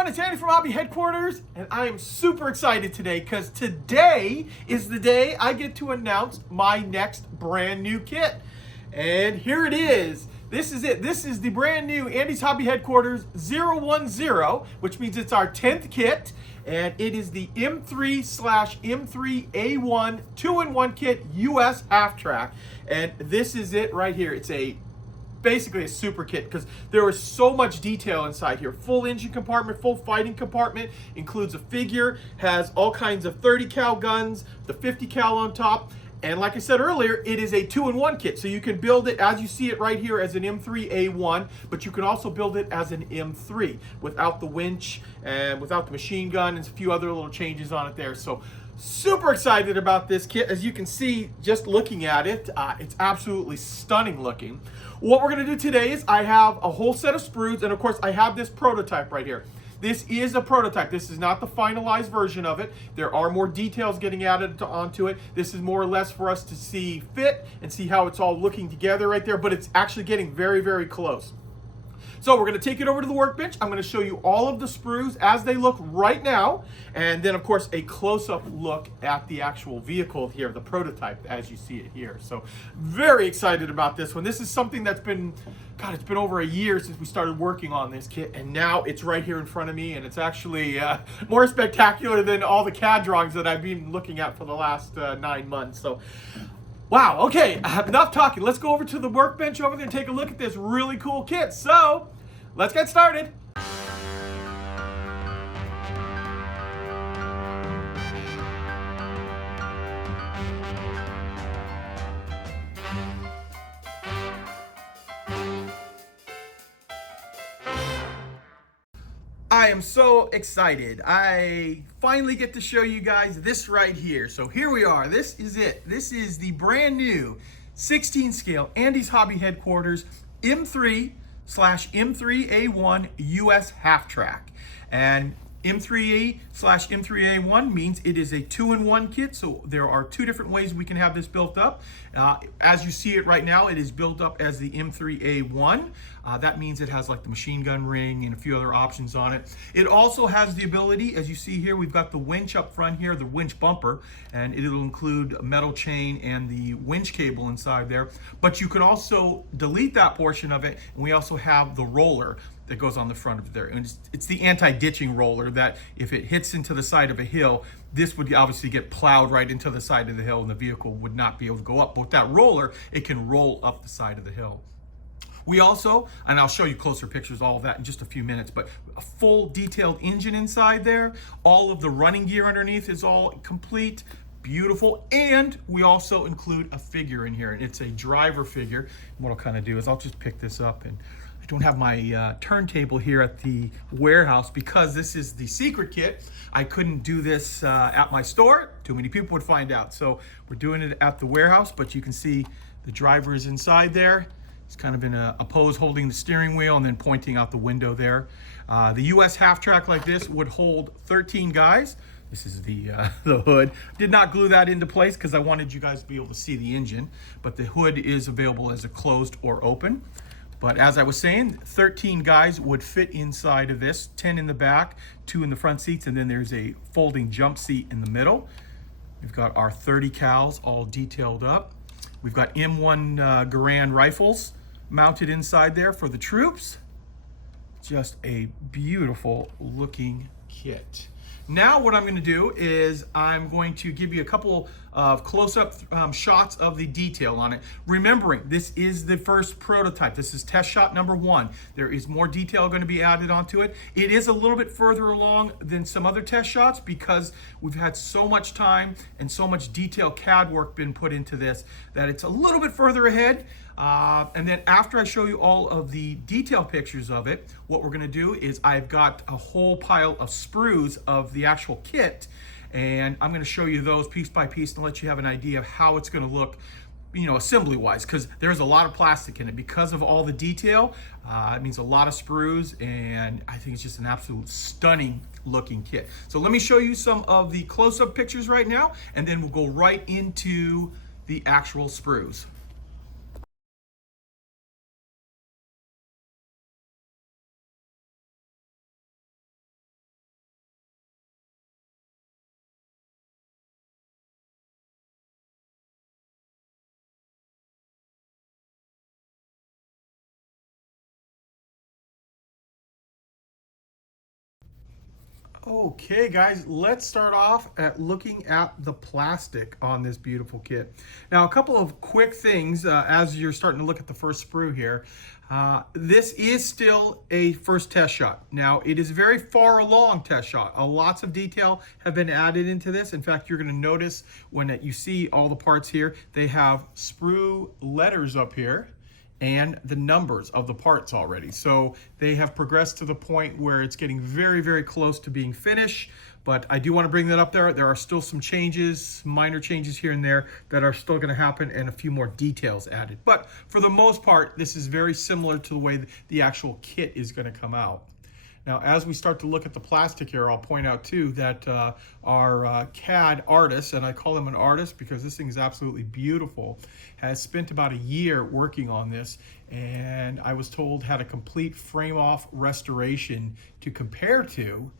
everyone, it's Andy from Hobby Headquarters, and I am super excited today because today is the day I get to announce my next brand new kit. And here it is. This is it. This is the brand new Andy's Hobby Headquarters 010, which means it's our 10th kit, and it is the M3/M3A1 2-in-1 kit US Halftrack. And this is it right here. It's basically a super kit because there is so much detail inside here. Full engine compartment, full fighting compartment, includes a figure, has all kinds of 30 cal guns, the 50 cal on top, and like I said earlier, it is a 2-in-1 kit. So you can build it as you see it right here as an M3A1, but you can also build it as an M3 without the winch and without the machine gun and a few other little changes on it there. So super excited about this kit. As you can see, just looking at it, it's absolutely stunning looking. What we're gonna do today is I have a whole set of sprues, and of course I have this prototype right here. This is a prototype. This is not the finalized version of it. There are more details getting added onto it. This is more or less for us to see fit and see how it's all looking together right there, but it's actually getting very, very close. So we're gonna take it over to the workbench. I'm gonna show you all of the sprues as they look right now, and then of course a close-up look at the actual vehicle here, the prototype as you see it here. So very excited about this one. This is something that's been, God, it's been over a year since we started working on this kit, and now it's right here in front of me, and it's actually more spectacular than all the CAD drawings that I've been looking at for the last 9 months. So wow, okay, enough talking. Let's go over to the workbench over there and take a look at this really cool kit. So, let's get started. I am so excited. I finally get to show you guys this right here. So here we are. This is it. This is the brand new 16 scale Andy's Hobby Headquarters M3/M3A1 US Halftrack. And M3A/M3A1 means it is a 2-in-1 kit, so there are 2 different ways we can have this built up. As you see it right now, it is built up as the M3A1. That means it has like the machine gun ring and a few other options on it. It also has the ability, as you see here, we've got the winch up front here, the winch bumper, and it'll include a metal chain and the winch cable inside there. But you can also delete that portion of it, and we also have the roller that goes on the front of there. And it's the anti-ditching roller that if it hits into the side of a hill, this would obviously get plowed right into the side of the hill and the vehicle would not be able to go up. But with that roller, it can roll up the side of the hill. We also, and I'll show you closer pictures, all of that in just a few minutes, but a full detailed engine inside there. All of the running gear underneath is all complete. Beautiful. And we also include a figure in here, and it's a driver figure. And what I'll kind of do is I'll just pick this up, and I don't have my turntable here at the warehouse because this is the secret kit. I couldn't do this at my store. Too many people would find out. So we're doing it at the warehouse, but you can see the driver is inside there. It's kind of in a pose holding the steering wheel and then pointing out the window there. The US Halftrack like this would hold 13 guys. This is the hood. Did not glue that into place because I wanted you guys to be able to see the engine, but the hood is available as a closed or open. But as I was saying, 13 guys would fit inside of this, 10 in the back, 2 in the front seats, and then there's a folding jump seat in the middle. We've got our 30 cals all detailed up. We've got M1 Garand rifles mounted inside there for the troops. Just a beautiful looking kit. Now what I'm going to do is I'm going to give you a couple of close-up shots of the detail on it. Remembering, this is the first prototype. This is test shot number 1. There is more detail going to be added onto it. It is a little bit further along than some other test shots because we've had so much time and so much detailed CAD work been put into this that it's a little bit further ahead. And then after I show you all of the detail pictures of it, what we're going to do is I've got a whole pile of sprues of the actual kit, and I'm going to show you those piece by piece and let you have an idea of how it's going to look, you know, assembly wise, because there's a lot of plastic in it because of all the detail. It means a lot of sprues, and I think it's just an absolute stunning looking kit. So let me show you some of the close-up pictures right now, and then we'll go right into the actual sprues. Okay guys, let's start off at looking at the plastic on this beautiful kit. Now a couple of quick things as you're starting to look at the first sprue here. This is still a first test shot. Now it is very far along test shot. Lots of detail have been added into this. In fact, you're going to notice when you see all the parts here, they have sprue letters up here and the numbers of the parts already. So they have progressed to the point where it's getting very, very close to being finished. But I do want to bring that up there. There are still some changes, minor changes here and there that are still going to happen, and a few more details added. But for the most part, this is very similar to the way the actual kit is going to come out. Now, as we start to look at the plastic here, I'll point out too that our CAD artist, and I call him an artist because this thing is absolutely beautiful, has spent about a year working on this, and I was told had a complete frame-off restoration to compare to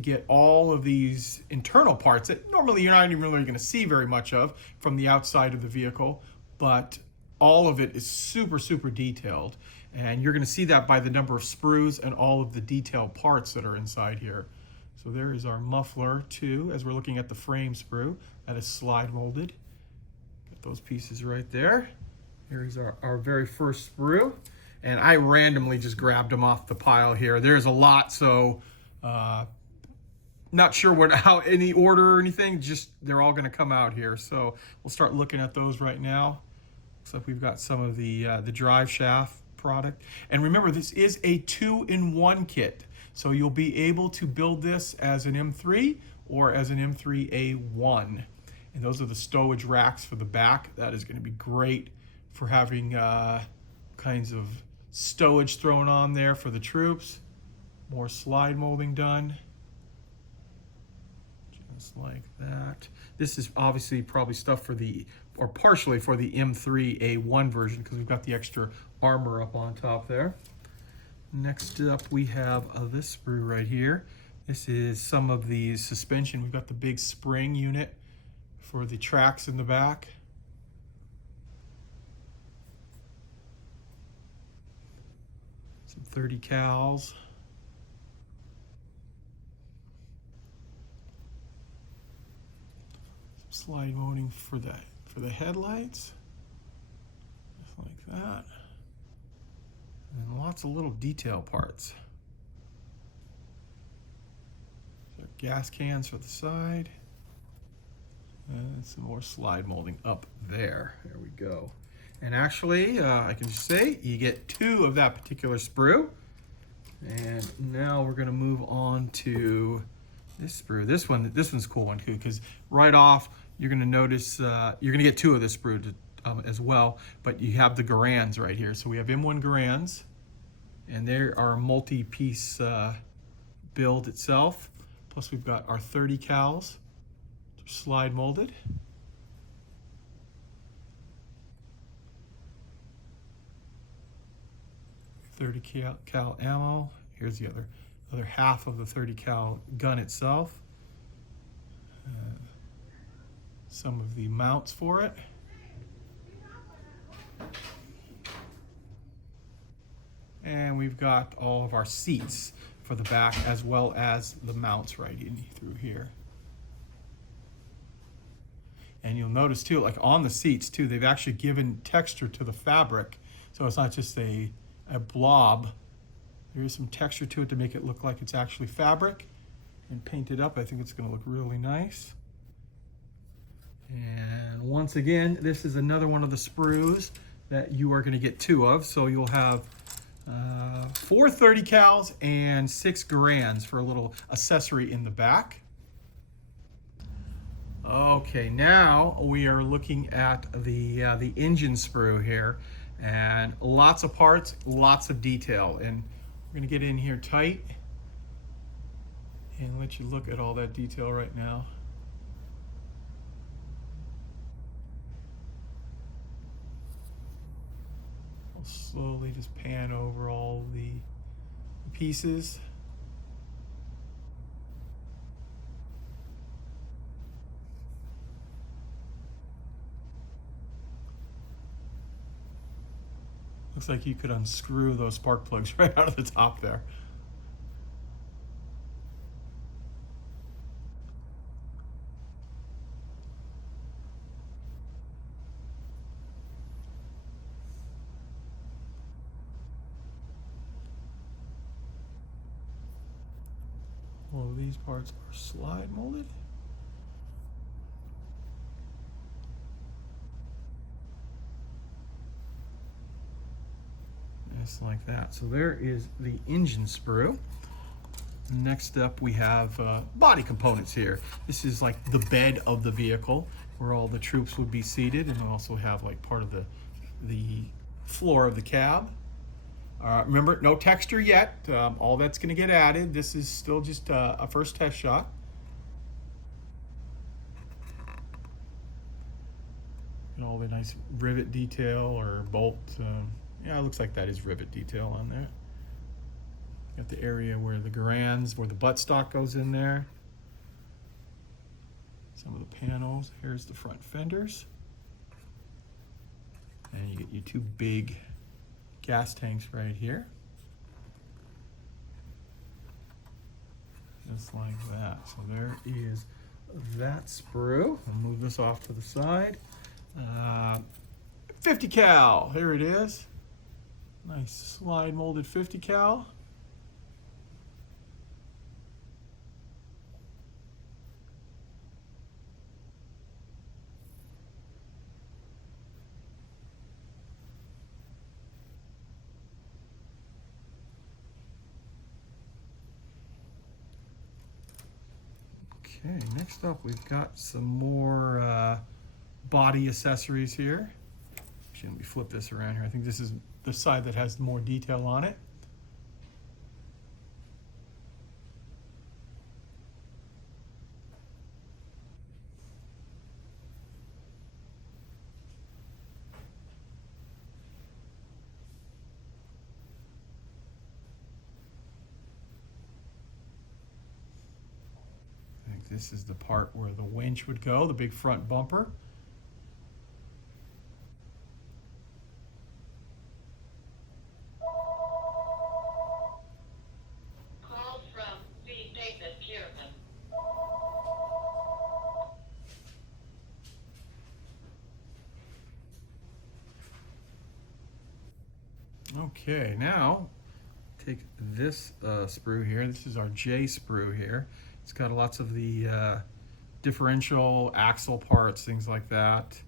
get all of these internal parts that normally you're not even really going to see very much of from the outside of the vehicle, but all of it is super, super detailed. And you're going to see that by the number of sprues and all of the detailed parts that are inside here. So there is our muffler too, as we're looking at the frame sprue. That is slide molded. Got those pieces right there. Here's our very first sprue. And I randomly just grabbed them off the pile here. There's a lot, so not sure how any order or anything, just they're all going to come out here. So we'll start looking at those right now. Looks like we've got some of the drive shaft product. And remember, this is a 2-in-1 kit. So you'll be able to build this as an M3 or as an M3A1. And those are the stowage racks for the back. That is going to be great for having kinds of stowage thrown on there for the troops. More slide molding done. Just like that. This is obviously probably stuff for the, or partially for the M3A1 version, because we've got the extra armor up on top there. Next up we have this sprue right here. This is some of the suspension. We've got the big spring unit for the tracks in the back. Some 30 cals. Some slide molding for the headlights. Just like that. And lots of little detail parts. So gas cans for the side. And some more slide molding up there. There we go. And actually, I can just say, you get 2 of that particular sprue. And now we're going to move on to this sprue. This one's a cool one too, because right off, you're going to notice, you're going to get 2 of this sprue as well, but you have the Garands right here. So we have M1 Garands, and there are a multi-piece build itself. Plus we've got our 30 cals, slide molded. .30 cal ammo. Here's the other half of the 30 cal gun itself. Some of the mounts for it. And we've got all of our seats for the back, as well as the mounts right in through here. And you'll notice too, like on the seats too, they've actually given texture to the fabric. So it's not just a blob. There is some texture to it to make it look like it's actually fabric. And painted up, I think it's going to look really nice. And once again, this is another one of the sprues that you are going to get 2 of. So you'll have 4 30 cals and 6 Garands for a little accessory in the back. Okay, now we are looking at the engine sprue here, and lots of parts, lots of detail, and we're going to get in here tight and let you look at all that detail right now. I'll slowly just pan over all the pieces. Looks like you could unscrew those spark plugs right out of the top there. All of these parts are slide molded. Just like that. So there is the engine sprue. Next up we have body components here. This is like the bed of the vehicle where all the troops would be seated, and we also have like part of the floor of the cab. Remember, no texture yet. All that's going to get added. This is still just a first test shot. And all the nice rivet detail or bolt. Yeah, it looks like that is rivet detail on there. Got the area where the garands, where the buttstock goes in there. Some of the panels. Here's the front fenders. And you get your two big gas tanks right here. Just like that. So there is that sprue. I'll move this off to the side. 50 cal, here it is. Nice slide molded 50 cal. Okay, next up we've got some more body accessories here. Actually, let me flip this around here. I think this is the side that has more detail on it. I think this is the part where the winch would go, the big front bumper. Okay, now take this sprue here. This is our J sprue here. It's got lots of the differential axle parts, things like that.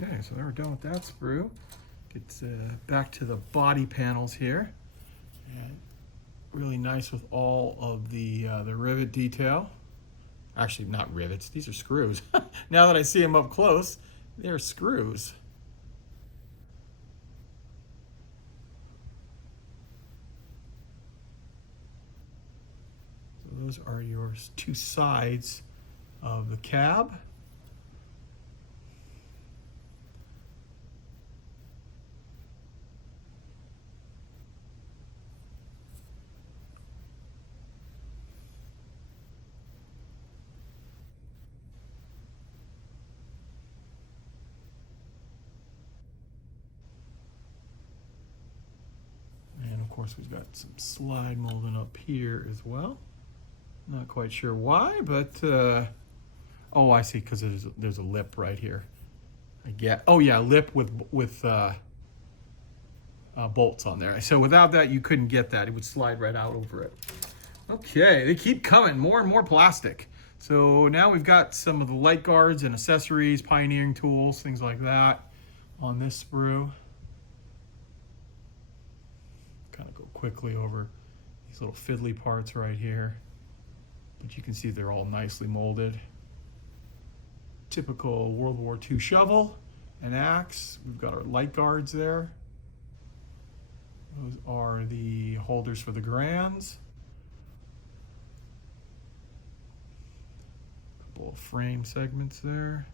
Okay, so then we're done with that sprue. Get back to the body panels here. And really nice with all of the rivet detail. Actually, not rivets, these are screws. Now that I see them up close, they're screws. So those are your two sides of the cab. Of course, we've got some slide molding up here as well. Not quite sure why, but oh, I see, because there's a lip right here. I get. Oh yeah, lip with bolts on there. So without that, you couldn't get that. It would slide right out over it. Okay, they keep coming, more and more plastic. So now we've got some of the light guards and accessories, pioneering tools, things like that on this sprue. Kind of go quickly over these little fiddly parts right here, but you can see they're all nicely molded. Typical World War II shovel and axe. We've got our light guards there. Those are the holders for the grands. Couple of frame segments there.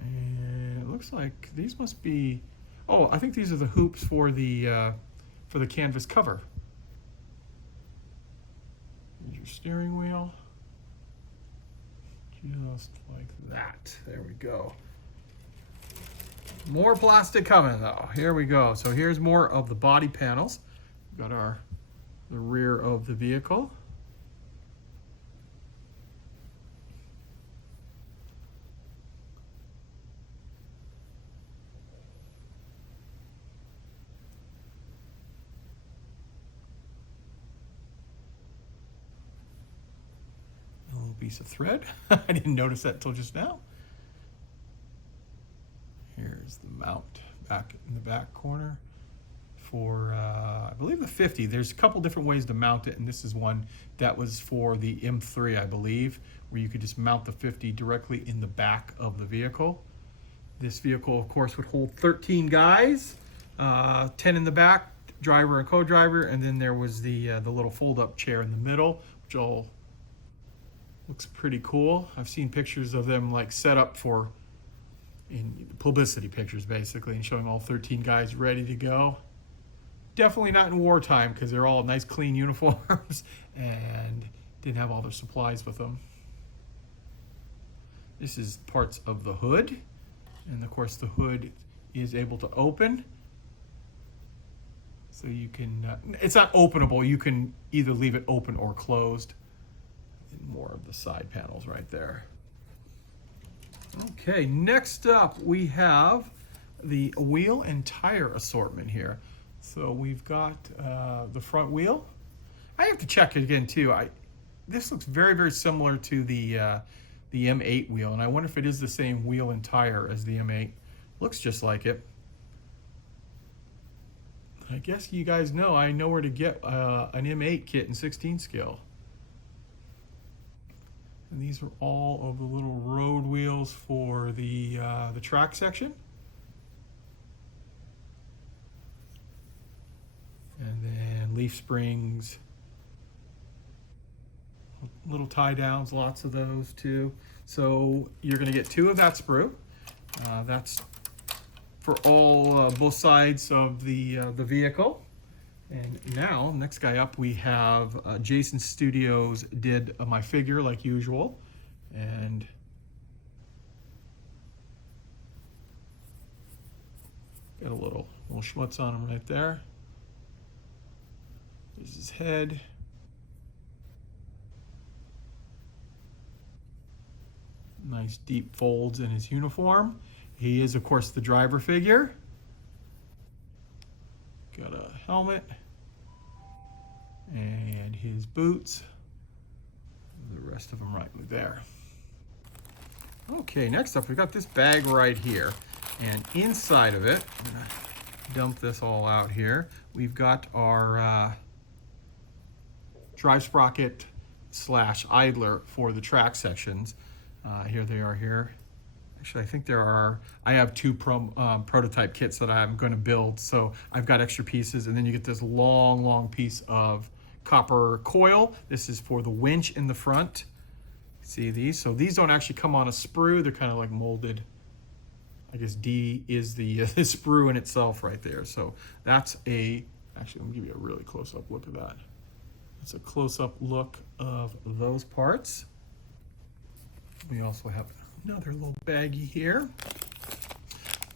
And it looks like these must be, oh, I think these are the hoops for the canvas cover. Here's your steering wheel. Just like that. There we go. More plastic coming though. Here we go. So here's more of the body panels. We've got the rear of the vehicle. A little piece of thread. I didn't notice that until just now. Here's the mount back in the back corner for, I believe, the 50. There's a couple different ways to mount it, and this is one that was for the M3, I believe, where you could just mount the 50 directly in the back of the vehicle. This vehicle, of course, would hold 13 guys, 10 in the back, driver and co-driver, and then there was the little fold-up chair in the middle, which all looks pretty cool. I've seen pictures of them like set up for in publicity pictures, basically, and showing all 13 guys ready to go. Definitely not in wartime, because they're all nice clean uniforms and didn't have all their supplies with them. This is parts of the hood, and of course the hood is able to open, so you can it's not openable, you can either leave it open or closed. And more of the side panels right there. Okay, next up we have the wheel and tire assortment here. So we've got the front wheel. I have to check it again too. This looks very, very similar to the M8 wheel, and I wonder if it is the same wheel and tire as the M8. Looks just like it. I guess you guys know I know where to get an M8 kit in 16 scale. And these are all of the little road wheels for the track section. And then leaf springs, little tie downs, lots of those too. So you're gonna get 2 of that sprue. That's for all both sides of the vehicle. And now, next guy up, we have Jason Studios did my figure like usual, and got a little schmutz on him right there. There's his head. Nice deep folds in his uniform. He is, of course, the driver figure. Got a helmet and his boots. The rest of them right there. Okay, next up we got this bag right here, and inside of it, I'm gonna dump this all out here. We've got our drive sprocket / idler for the track sections. Here they are here. Actually, I think I have 2 prototype kits that I'm going to build, so I've got extra pieces, and then you get this long piece of copper coil. This is for the winch in the front. See these? So these don't actually come on a sprue, they're kind of like molded. I guess D is the sprue in itself right there. So that's actually, let me give you a really close-up look at that. It's a close-up look of those parts. We also have another little baggie here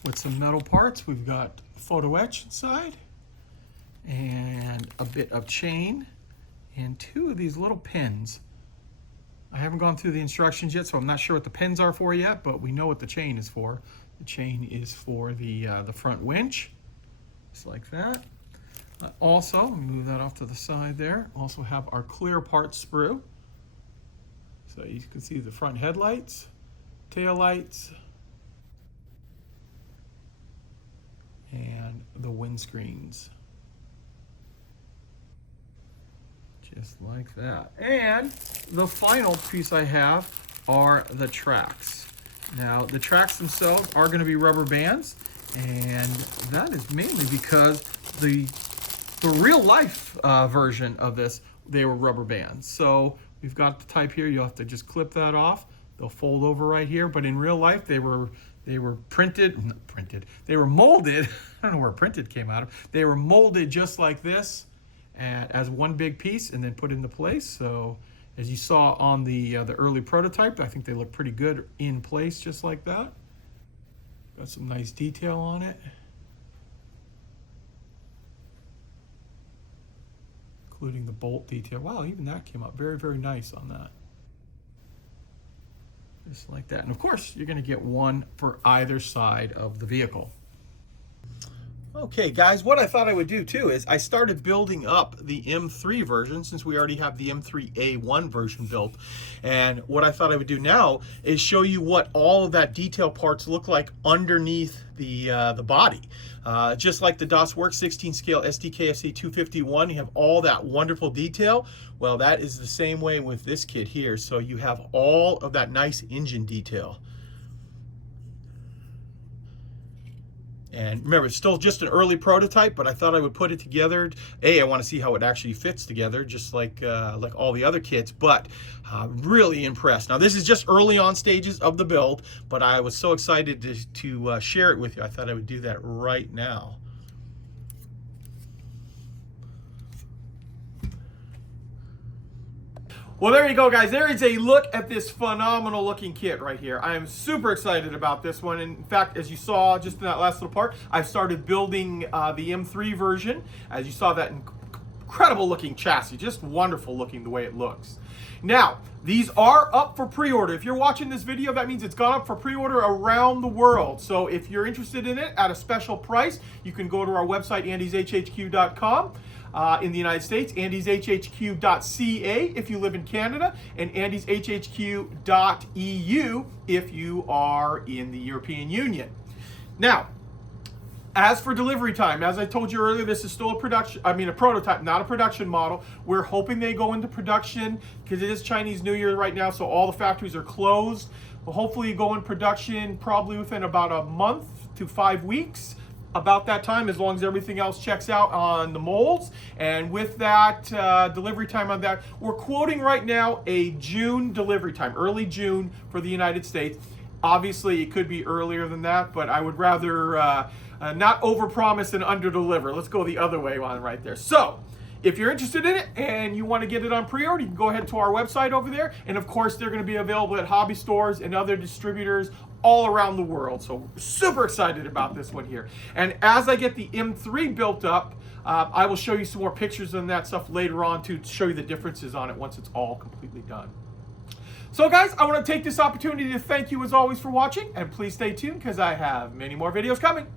with some metal parts. We've got photo etch inside and a bit of chain and 2 of these little pins. I haven't gone through the instructions yet, so I'm not sure what the pins are for yet, but we know what the chain is for. The chain is for the front winch, just like that. Also, move that off to the side there. Also have our clear part sprue. So you can see the front headlights, tail lights, and the windscreens. Just like that. And the final piece I have are the tracks. Now, the tracks themselves are going to be rubber bands, and that is mainly because the The real life version of this, they were rubber bands. So we've got the type here, you'll have to just clip that off. They'll fold over right here, but in real life, they were they were molded. I don't know where printed came out of. They were molded just like this, and as one big piece, and then put into place. So as you saw on the early prototype, I think they look pretty good in place, just like that. Got some nice detail on it, including the bolt detail. Wow, even that came out very, very nice on that. Just like that. And of course, you're going to get one for either side of the vehicle. Okay, guys, what I thought I would do too is I started building up the M3 version, since we already have the M3A1 version built. And what I thought I would do now is show you what all of that detail parts look like underneath the body. Just like the DOS Works 16 scale SDKFC 251, you have all that wonderful detail. Well, that is the same way with this kit here. So you have all of that nice engine detail. And remember, it's still just an early prototype, but I thought I would put it together. I want to see how it actually fits together, just like all the other kits, but really impressed. Now, this is just early on stages of the build, but I was so excited to share it with you. I thought I would do that right now. Well, there you go, guys. There is a look at this phenomenal looking kit right here. I am super excited about this one. In fact, as you saw just in that last little part, I've started building the M3 version. As you saw, that incredible looking chassis, just wonderful looking the way it looks. Now, these are up for pre-order. If you're watching this video, that means it's gone up for pre-order around the world. So if you're interested in it at a special price, you can go to our website, ANDYSHHQ.com. In the United States, ANDYSHHQ.ca if you live in Canada, and ANDYSHHQ.eu if you are in the European Union. Now, as for delivery time, as I told you earlier, this is still a prototype, not a production model. We're hoping they go into production because it is Chinese New Year right now, so all the factories are closed. We'll hopefully go in production probably within about a month to 5 weeks. About that time, as long as everything else checks out on the molds. And with that delivery time on that, we're quoting right now a June delivery time, early June for the United States. Obviously, it could be earlier than that, but I would rather not overpromise and underdeliver. Let's go the other way on right there. So, if you're interested in it and you want to get it on pre-order, you can go ahead to our website over there. And of course, they're going to be available at hobby stores and other distributors all around the world. So super excited about this one here. And as I get the M3 built up, I will show you some more pictures and that stuff later on to show you the differences on it once it's all completely done. So guys, I want to take this opportunity to thank you as always for watching, and please stay tuned because I have many more videos coming.